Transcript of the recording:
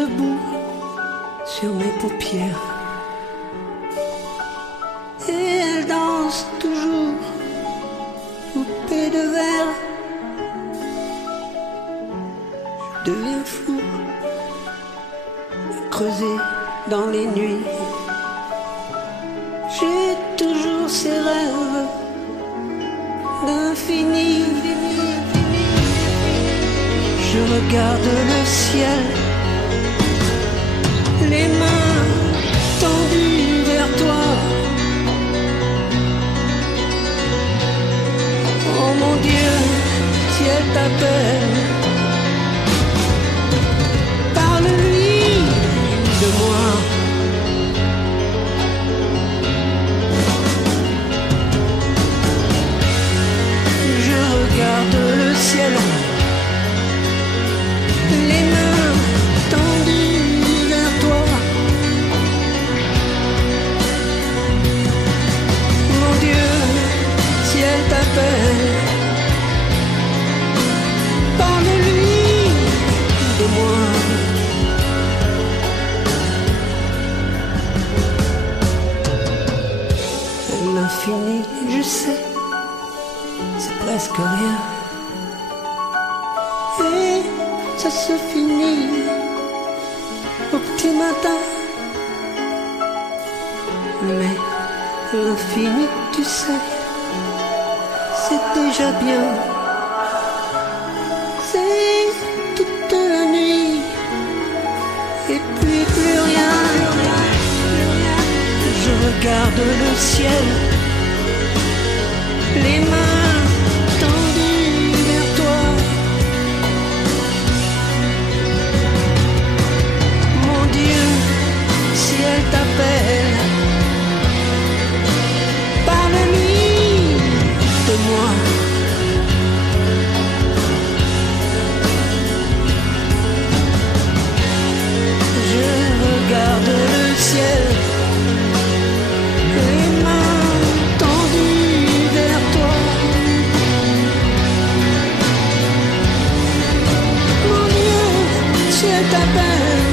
debout sur mes paupières. Et elle danse toujours, poupée de verre. Je deviens fou, creusé dans les nuits. J'ai toujours ces rêves d'infini. Je regarde le ciel, les mains tendues vers toi. Oh mon Dieu, si elle t'appelle, parle-lui de moi. Je regarde le ciel, les mains tendues vers toi. Mon Dieu, si elle t'appelle, parle-lui de moi. L'infini, je sais, c'est presque rien. Et ça se finit au petit matin. Mais l'infini, tu sais, c'est déjà bien. C'est toute la nuit et puis plus rien. Je regarde le ciel, les mains tendues vers toi. Mon Dieu, si elle t'appelle, parle-lui de moi. Je regarde le ciel, les mains tendues vers toi. Mon Dieu, si elle t'appelle,